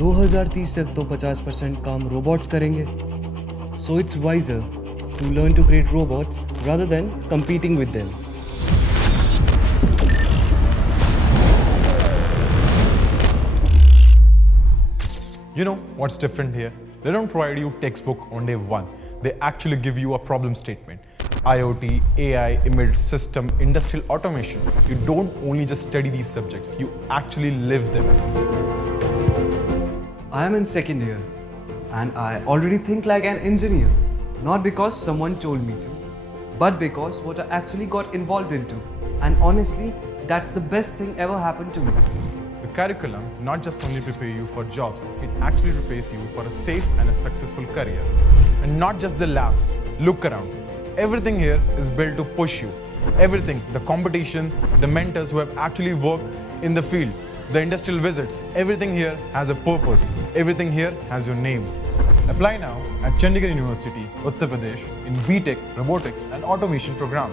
2030 तक तो 50% काम रोबोट्स करेंगे. So it's wiser to learn to create robots rather than competing with them. You know what's different here? They don't provide you textbook on day one. They actually give you a problem statement. IoT, AI, embedded system, industrial automation. You don't only just study these subjects, you actually live them. I am in second year and I already think like an engineer. Not because someone told me to, but because what I actually got involved into. And honestly, that's the best thing ever happened to me. The curriculum not just only prepare you for jobs, it actually prepares you for a safe and a successful career. And not just the labs. Look around. Everything here is built to push you. Everything, the competition, the mentors who have actually worked in the field, the industrial visits, everything here has a purpose. Everything here has your name. Apply now at Chandigarh University, Uttar Pradesh in B.Tech Robotics and Automation Program.